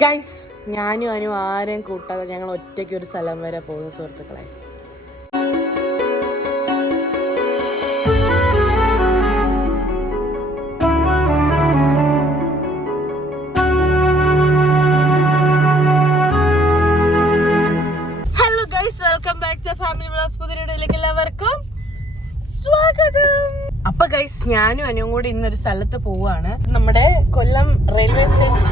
Guys ഞാനും അനു ആരെയും കൂട്ടാതെ ഞങ്ങൾ ഒറ്റയ്ക്ക് ഒരു സ്ഥലം വരെ പോകുന്നു സുഹൃത്തുക്കളെ. Hello welcome back to family എല്ലാവർക്കും സ്വാഗതം. അപ്പൊ ഗൈസ് ഞാനും അനുവും കൂടി ഇന്നൊരു സ്ഥലത്ത് പോവാണ് നമ്മുടെ Kollam railway station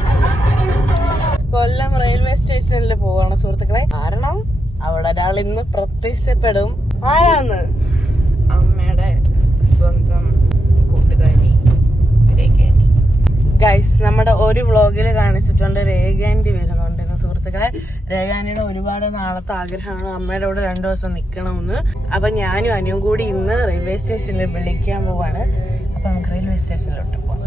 Kollam railway സ്റ്റേഷനിൽ പോവാണ് സുഹൃത്തുക്കളെ. കാരണം അവിടെ ഒരാൾ ഇന്ന് പ്രത്യക്ഷപ്പെടും. ആരാന്ന്? അമ്മയുടെ സ്വന്തം കൂട്ടുകാരി ഗൈസ് നമ്മുടെ ഒരു വ്ളോഗിൽ കാണിച്ചിട്ടുണ്ട് രേഖാന്റി വരുന്നുണ്ട് ഇന്ന് സുഹൃത്തുക്കളെ. രേഖാനിയുടെ ഒരുപാട് നാളത്തെ ആഗ്രഹമാണ് അമ്മയുടെ കൂടെ രണ്ടു ദിവസം നിൽക്കണമെന്ന് അപ്പൊ ഞാനും അനുവും കൂടി ഇന്ന് റെയിൽവേ സ്റ്റേഷനിൽ വിളിക്കാൻ പോവാണ്. അപ്പൊ നമുക്ക് റെയിൽവേ സ്റ്റേഷനിലോട്ട് പോവാം.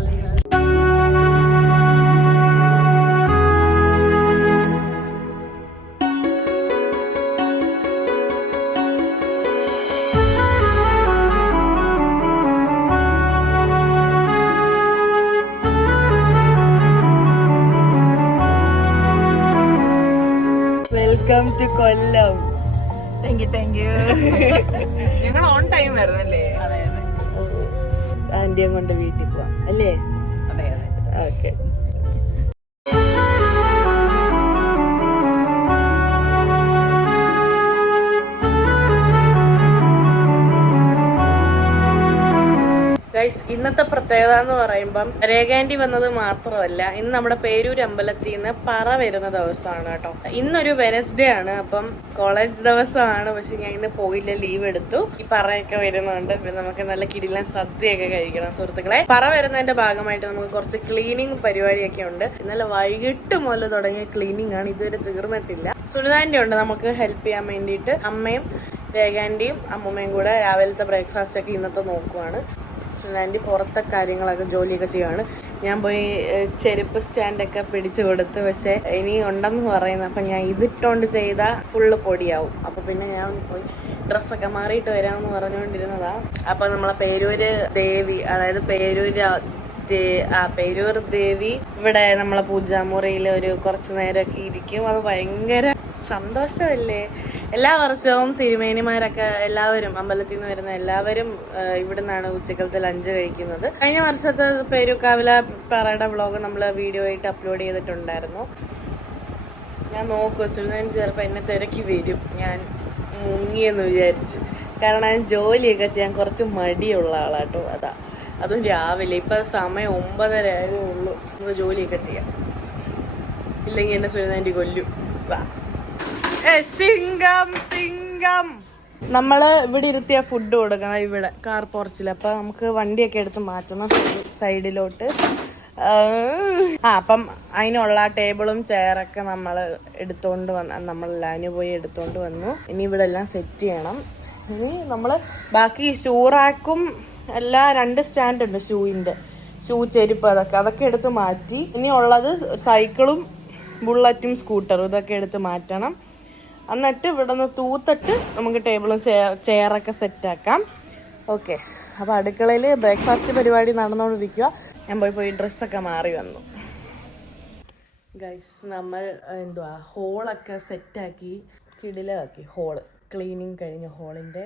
Kollam. Thank you thank you ഞങ്ങൾ ഓൺ ടൈം വരുന്നല്ലേ അതെ അതെ. ആന്റിയും കൊണ്ട് വീട്ടിൽ പോവാം. അല്ലേ? അതെ അതെ. ഓക്കെ. പ്രത്യേകത എന്ന് പറയുമ്പം രേഖാൻഡി വന്നത് മാത്രമല്ല ഇന്ന് നമ്മുടെ പേരൂർ അമ്പലത്തിൽ നിന്ന് പറ വരുന്ന ദിവസമാണ് കേട്ടോ. ഇന്നൊരു വെനസ്ഡേ ആണ് അപ്പം കോളേജ് ദിവസമാണ് പക്ഷെ ഞാൻ ഇന്ന് പോയില്ല ലീവ് എടുത്തു. ഈ പറയൊക്കെ വരുന്നുണ്ട് പിന്നെ നമുക്ക് നല്ല കിടിലൻ സദ്യയൊക്കെ കഴിക്കണം സുഹൃത്തുക്കളെ. പറ വരുന്നതിന്റെ ഭാഗമായിട്ട് നമുക്ക് കുറച്ച് ക്ലീനിങ് പരിപാടിയൊക്കെ ഉണ്ട്. ഇന്നലെ വൈകിട്ട് മുതൽ തുടങ്ങിയ ക്ലീനിങ് ആണ് ഇതുവരെ തീർന്നിട്ടില്ല. സുനിതാന്റെ ഉണ്ട് നമുക്ക് ഹെൽപ്പ് ചെയ്യാൻ വേണ്ടിയിട്ട്. അമ്മയും രേഖാന്റെയും അമ്മൂമ്മയും കൂടെ രാവിലത്തെ ബ്രേക്ക്ഫാസ്റ്റ് ഒക്കെ ഇന്നത്തെ നോക്കുവാണ്. സുനാന്റി പുറത്തെ കാര്യങ്ങളൊക്കെ ജോലിയൊക്കെ ചെയ്യുവാണ്. ഞാൻ പോയി ചെരുപ്പ് സ്റ്റാൻഡൊക്കെ പിടിച്ചു കൊടുത്ത് പക്ഷേ ഇനി ഉണ്ടെന്ന് പറയുന്നത് അപ്പം ഞാൻ ഇതിട്ടോണ്ട് ചെയ്താൽ ഫുള്ള് പൊടിയാവും. അപ്പം പിന്നെ ഞാൻ പോയി ഡ്രസ്സൊക്കെ മാറിയിട്ട് വരാമെന്ന് പറഞ്ഞുകൊണ്ടിരുന്നതാ. അപ്പം നമ്മളെ പേരൂര് ദേവി അതായത് പേരൂര് ആ പേരൂർ ദേവി ഇവിടെ നമ്മളെ പൂജാമുറിയിൽ ഒരു കുറച്ച് നേരമൊക്കെ ഇരിക്കും. അത് ഭയങ്കര സന്തോഷമല്ലേ? എല്ലാ വർഷവും തിരുമേനിമാരൊക്കെ എല്ലാവരും അമ്പലത്തിൽ നിന്ന് വരുന്ന എല്ലാവരും ഇവിടെ ഇവിടുന്നാണ് ഉച്ചക്കലത്തെ ലഞ്ച് കഴിക്കുന്നത്. കഴിഞ്ഞ വർഷത്തെ പേരുക്കാവില പറയുടെ വ്ളോഗ് നമ്മൾ വീഡിയോ ആയിട്ട് അപ്ലോഡ് ചെയ്തിട്ടുണ്ടായിരുന്നു. ഞാൻ നോക്കും സുനിതൻ ചിലപ്പോൾ എന്നെ തിരക്കി വരും. ഞാൻ മുങ്ങിയെന്ന് വിചാരിച്ച്. കാരണം ഞാൻ ജോലിയൊക്കെ ചെയ്യാൻ കുറച്ച് മടിയുള്ള ആളാട്ടോ അതാ. അതും രാവിലെ. ഇപ്പം സമയം ഒമ്പതര ആയതേ ഉള്ളൂ. നമുക്ക് ജോലിയൊക്കെ ചെയ്യാം. ഇല്ലെങ്കിൽ എന്നെ സുനിതാന്റെ കൊല്ലും. വാ. സിംഗം സിംഗം. നമ്മൾ ഇവിടെ ഇരുത്തിയ ഫുഡ് കൊടുക്കണം. ഇവിടെ കാർ പോർച്ചിൽ അപ്പൊ നമുക്ക് വണ്ടിയൊക്കെ എടുത്ത് മാറ്റണം സൈഡിലോട്ട്. ആ അപ്പം അതിനുള്ള ടേബിളും ചെയറൊക്കെ നമ്മൾ എടുത്തോണ്ട് വന്ന് നമ്മൾ ലാനു പോയി എടുത്തോണ്ട് വന്നു. ഇനി ഇവിടെ എല്ലാം സെറ്റ് ചെയ്യണം. ഇനി നമ്മൾ ബാക്കി ഷൂ റാക്കും എല്ലാ രണ്ട് സ്റ്റാൻഡ് ഉണ്ട് ഷൂവിന്റെ ഷൂ ചെരുപ്പ് അതൊക്കെ അതൊക്കെ എടുത്ത് മാറ്റി. ഇനി ഉള്ളത് സൈക്കിളും ബുള്ളറ്റും സ്കൂട്ടറും ഇതൊക്കെ എടുത്ത് മാറ്റണം. എന്നിട്ട് ഇവിടെ നിന്ന് തൂത്തിട്ട് നമുക്ക് ടേബിളും ചെയറൊക്കെ സെറ്റ് ആക്കാം. ഓക്കെ അപ്പോൾ അടുക്കളയിൽ ബ്രേക്ക്ഫാസ്റ്റ് പരിപാടി നടന്നുകൊണ്ടിരിക്കുക ഞാൻ പോയി പോയി ഡ്രസ്സൊക്കെ മാറി വന്നു. ഗൈസ് നമ്മൾ എന്തുവാ ഹോളൊക്കെ സെറ്റാക്കി കിടിലാക്കി ഹോൾ ക്ലീനിങ് കഴിഞ്ഞ ഹോളിന്റെ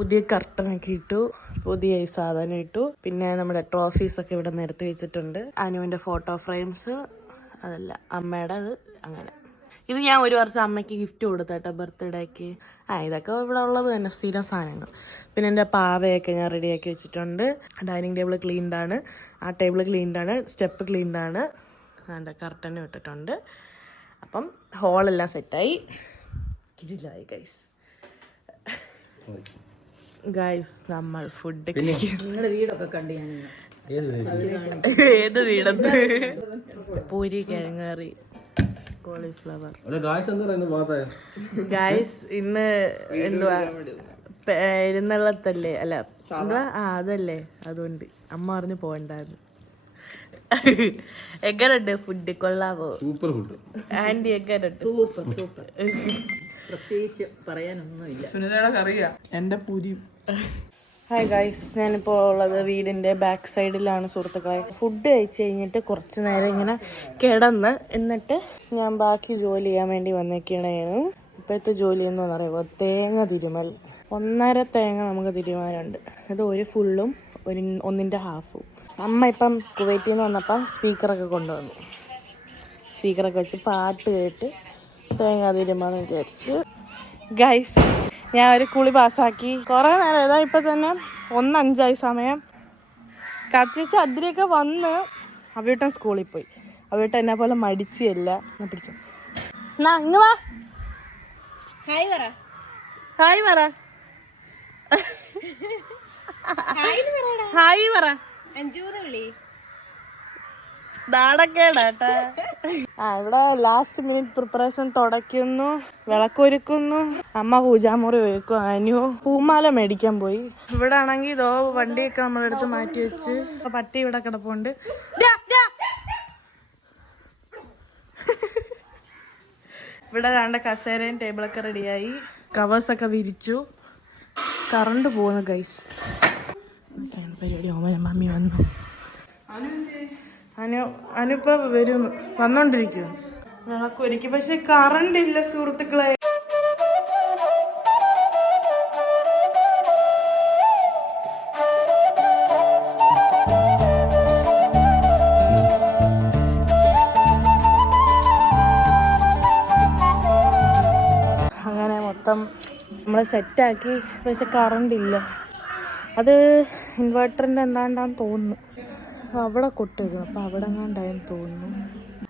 പുതിയ കർട്ടനൊക്കെ ഇട്ടു പുതിയ സാധനം ഇട്ടു. പിന്നെ നമ്മുടെ ട്രോഫീസ് ഒക്കെ ഇവിടെ നിരത്തി വെച്ചിട്ടുണ്ട്. അനുവിന്റെ ഫോട്ടോ ഫ്രെയിംസ് അതല്ല അമ്മയുടെ അത് അങ്ങനെ. ഇത് ഞാൻ ഒരു വർഷം അമ്മയ്ക്ക് ഗിഫ്റ്റ് കൊടുത്തേട്ടോ ബർത്ത്ഡേക്ക് ആ ഇതൊക്കെ ഇവിടെ ഉള്ളത് തന്നെ സ്ഥിരം സാധനങ്ങൾ. പിന്നെ എന്റെ പാവയൊക്കെ ഞാൻ റെഡിയാക്കി വെച്ചിട്ടുണ്ട്. ഡൈനിങ് ടേബിൾ ക്ലീൻഡാണ് ആ ടേബിൾ ക്ലീൻഡാണ് സ്റ്റെപ്പ് ക്ലീൻഡാണ് അതിന്റെ കർട്ടനും ഇട്ടിട്ടുണ്ട്. അപ്പം ഹോളെല്ലാം സെറ്റായി കിരിലായി ഗൈസ് ഗൈസ് നമ്മൾ ഫുഡ് നിങ്ങളുടെ വീടൊക്കെ കണ്ടു ഞാൻ ഏത് വീടെന്ന്? പൂരി കിഴങ്ങറി കോളിഫ്ലവർ ഗൈസ് ഇന്ന് എന്തുവാ? എഴുന്നള്ളത്തല്ലേ അല്ല എന്താ ആ അതല്ലേ. അതുകൊണ്ട് അമ്മ പറഞ്ഞു പോകണ്ടായിരുന്നു എങ്ങനുണ്ട് ഫുഡ് കൊള്ളാവോ? സൂപ്പർ ഫുഡ് ആന്റി എങ്ങനുണ്ട്? സൂപ്പർ സൂപ്പർ പ്രത്യേകിച്ച് പറയാനൊന്നുമില്ല. സുനിതയുടെ കറിയാ. എന്റെ പൂരി. ഹായ് ഗൈസ് ഞാനിപ്പോൾ ഉള്ളത് വീടിന്റെ ബാക്ക് സൈഡിലാണ് സുഹൃത്തുക്കളെ. ഫുഡ് കഴിച്ച് കഴിഞ്ഞിട്ട് കുറച്ച് നേരം ഇങ്ങനെ കിടന്ന് എന്നിട്ട് ഞാൻ ബാക്കി ജോലി ചെയ്യാൻ വേണ്ടി വന്നേക്കാണ്. ഇപ്പോഴത്തെ ജോലി എന്ന് പറയുമ്പോൾ തേങ്ങ തിരുമൽ. ഒന്നര തേങ്ങ നമുക്ക് തിരുമാനുണ്ട്. അത് ഒരു ഫുള്ളും ഒരു ഒന്നിന്റെ ഹാഫും അമ്മ ഇപ്പം കുവൈറ്റിൽ നിന്ന് വന്നപ്പം സ്പീക്കറൊക്കെ കൊണ്ടുവന്നു. സ്പീക്കറൊക്കെ വെച്ച് പാട്ട് കേട്ട് തേങ്ങ തിരുമാന്ന് വിചാരിച്ചു. ഗൈസ് ഞാൻ ഒരു കുളി പാസ്സാക്കി. കുറേ നേരം ഏതാ ഇപ്പം തന്നെ ഒന്നഞ്ചായി സമയം. കത്തിച്ച് അതിലേക്ക് വന്ന് അവിട്ടൻ സ്കൂളിൽ പോയി. അവിട്ടൻ എന്നെ പോലെ മടിച്ചില്ല ഞാൻ പിടിച്ചു. എന്നാ അങ്ങ് വാ. ഹായ് പറ. ഹായ് പറ. ഹായ് പറ. അഞ്ചൂന്ന് വിളി നാടക്കേടാട്ടാ ആ ഇവിടെ ലാസ്റ്റ് മിനിറ്റ് പ്രിപ്പറേഷൻ തുടയ്ക്കുന്നു വിളക്കൊരുക്കുന്നു. അമ്മ പൂജാമുറി ഒരുക്കും അനു പൂമാല മേടിക്കാൻ പോയി. ഇവിടെ ആണെങ്കിൽ ഇതോ വണ്ടിയൊക്കെ നമ്മളെടുത്ത് മാറ്റി വെച്ച്. പട്ടി ഇവിടെ കിടപ്പുണ്ട്. ഇവിടെ കണ്ട കസേരയും ടേബിളൊക്കെ റെഡിയായി കവേഴ്സൊക്കെ വിരിച്ചു. കറണ്ട് പോകുന്നു ഗൈസ് പരിപാടി. ഓമന മമ്മി വന്നു. അനു അനുപ്പ വരും വന്നോണ്ടിരിക്കുന്നു. വിളക്കൊരുക്കി പക്ഷെ കറണ്ട് ഇല്ല സുഹൃത്തുക്കളെ. അങ്ങനെ മൊത്തം നമ്മൾ സെറ്റാക്കി. പക്ഷെ കറണ്ട് ഇല്ല. അത് ഇൻവെർട്ടറിന്റെ എന്താണ്ടാന്ന് തോന്നുന്നു. അവിടെ കൊട്ടുവെക്കും അപ്പോൾ അവിടെ എങ്ങാണ്ടായെന്ന് തോന്നുന്നു.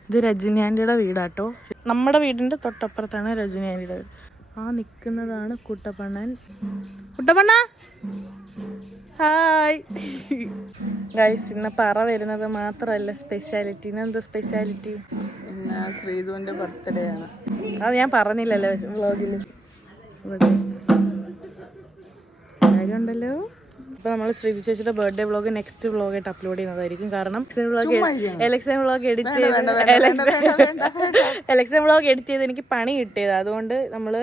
ഇത് രജനി ആന്റിയുടെ വീടാട്ടോ. നമ്മുടെ വീടിന്റെ തൊട്ടപ്പുറത്താണ് രജനി ആന്റിയുടെ വീട്. ആ നിൽക്കുന്നതാണ് കുട്ടപ്പണ്ണൻ. കുട്ടപ്പണ്ണ! ഹായ്. ഗൈസ് ഇന്ന് പറ വരുന്നത് മാത്രല്ല സ്പെഷ്യാലിറ്റി എന്തോ സ്പെഷ്യാലിറ്റി ശ്രീധുവിന്റെ ബർത്ത്ഡേ ആണ്. അത് ഞാൻ പറഞ്ഞില്ലല്ലോ വ്ളോഗിൽ ഇവിടെ. കാര്യമുണ്ടല്ലോ? ഇപ്പൊ നമ്മൾ ശ്രീജു ചേച്ചിയുടെ ബർത്ത്ഡേ വ്ളോഗ് നെക്സ്റ്റ് വ്ളോഗായിട്ട് അപ്ലോഡ് ചെയ്യുന്നതായിരിക്കും. കാരണം വ്ളോഗ് എലക്ഷൻ വ്ളോഗ് എഡിറ്റ് ചെയ്ത് എലക്ഷൻ വ്ളോഗ് എഡിറ്റ് ചെയ്ത് എനിക്ക് പണി കിട്ടിയത്. അതുകൊണ്ട് നമ്മൾ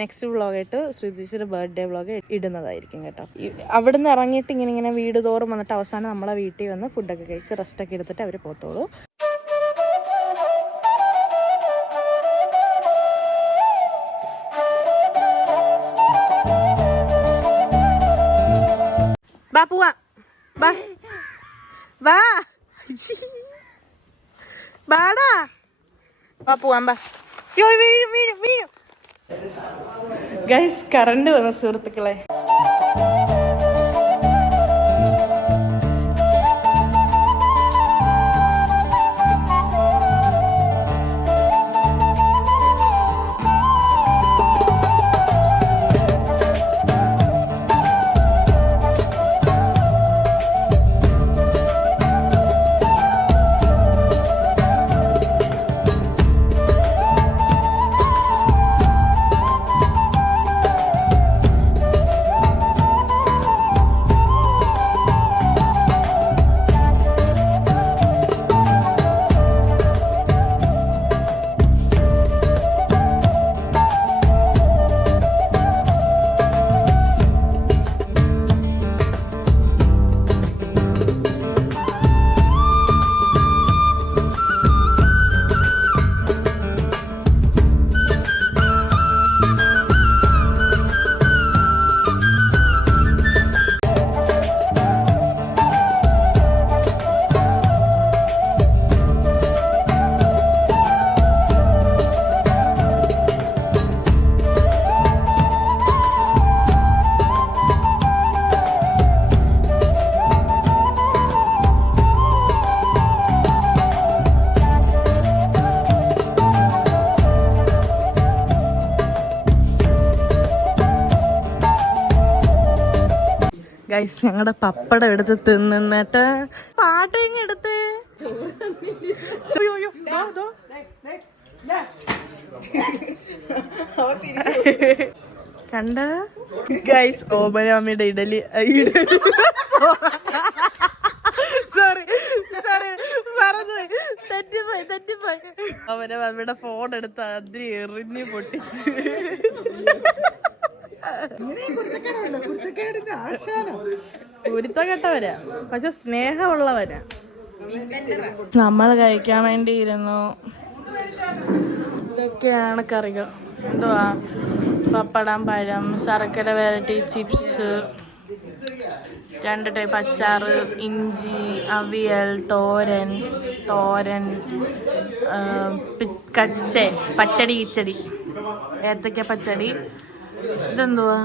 നെക്സ്റ്റ് വ്ളോഗായിട്ട് ശ്രീജു ചേച്ചിയുടെ ബർത്ത്ഡേ വ്ളോഗ് ഇടുന്നതായിരിക്കും കേട്ടോ. അവിടെ അവിടുന്ന് ഇറങ്ങിയിട്ട് ഇങ്ങനെ ഇങ്ങനെ വീട് തോറും വന്നിട്ട് അവസാനം നമ്മളെ വീട്ടിൽ വന്ന് ഫുഡൊക്കെ കഴിച്ച് റെസ്റ്റൊക്കെ എടുത്തിട്ട് അവർ പോത്തോളൂ. പോവാ വാ വാ വാടാ വാ പോവാം വാ യോ വീഴും വീഴും വീഴും ഗൈസ് കറണ്ട് വന്ന സുഹൃത്തുക്കളെ. ഗൈസ് ഞങ്ങളുടെ പപ്പടം എടുത്ത് തിന്നിട്ട് പാട്ട് എടുത്ത്. കണ്ട? ഗൈസ് ഓബരാമിയുടെ ഇഡലി സോറി സോറി പറഞ്ഞു തെറ്റിപ്പോയി തെറ്റിപ്പോയി. അവനെ മമ്മിയുടെ ഫോൺ എടുത്ത് അതിരി എറിഞ്ഞ് പൊട്ടിച്ച്. കുരുത്തക്കെട്ടവരാ പക്ഷെ സ്നേഹമുള്ളവരാ. നമ്മൾ കഴിക്കാൻ വേണ്ടി ഇരുന്നു ഇതൊക്കെയാണ് കറികൾ. എന്തുവാ? പപ്പടം പഴം ശർക്കര വരട്ടി ചിപ്സ് രണ്ട് ടൈപ്പ് അച്ചാറ് ഇഞ്ചി അവിയൽ തോരൻ തോരൻ കച്ച പച്ചടി കിച്ചടി. ഏത്തക്ക പച്ചടി ഇതെന്തുവാ?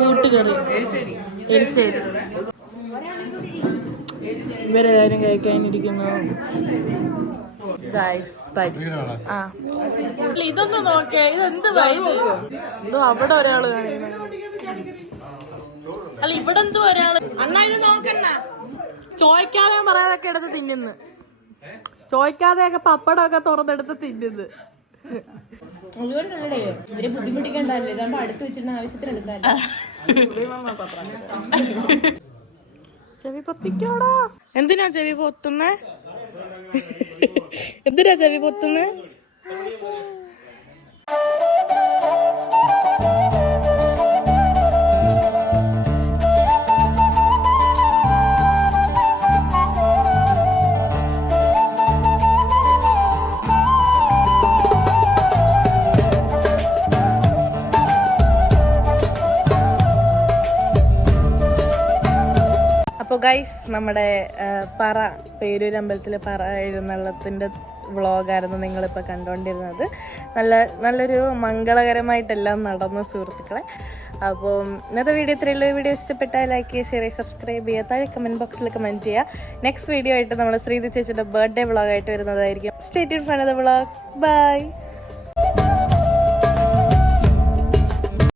കൂട്ടുകറി. എരിശ്ശേരി. ഇവരെല്ലാരും കഴിക്കാനിരിക്കുന്നു. ഇതൊന്ന് നോക്കേ. ഇതെന്ത് എന്ത് എന്തോ ഇതോ അവിടെ ഒരാൾ കാണിക്കുന്നു അല്ല ഇവിടെ എന്തോ ഒരാൾ അണ്ണാ ഇത് നോക്കണ്ണ. ചോയ്ക്കാതെ പറയാതൊക്കെ എടുത്ത് തിന്നുന്നു. ചോയ്ക്കാതെയൊക്കെ പപ്പടമൊക്കെ തുറന്നെടുത്ത് തിന്നുന്നു. അതുകൊണ്ടല്ലേ ഇവരെ ബുദ്ധിമുട്ടിക്കണ്ടല്ലോ ഇതാകുമ്പോ അടുത്ത് വെച്ചിരുന്ന ആവശ്യത്തിന് എടുക്കാല്ലോ? ചെവി പൊത്തിക്കോടാ. എന്തിനാ ചെവി പൊത്തുന്നേ? എന്തിനാ ചെവി പൊത്തുന്നേ? ഗൈസ് നമ്മുടെ പറ പേരൂർ അമ്പലത്തിലെ പറ എഴുന്നള്ളത്തിന്റെ വ്ളോഗായിരുന്നു നിങ്ങളിപ്പോൾ കണ്ടുകൊണ്ടിരുന്നത് നല്ല നല്ലൊരു മംഗളകരമായിട്ടെല്ലാം നടന്ന സുഹൃത്തുക്കളെ. അപ്പോൾ ഇന്നത്തെ വീഡിയോ ഇത്രയുള്ള വീഡിയോ ഇഷ്ടപ്പെട്ടാൽ ലൈക്ക് ചെയ്യുക ഷെയർ ചെയ്യുക സബ്സ്ക്രൈബ് ചെയ്യുക. താഴെ കമന്റ് ബോക്സിൽ കമന്റ് ചെയ്യുക. നെക്സ്റ്റ് വീഡിയോ ആയിട്ട് നമ്മൾ ശ്രീതി ചേച്ചിയുടെ ബർത്ത്ഡേ വ്ളോഗായിട്ട് വരുന്നതായിരിക്കും. State fun the vlog bye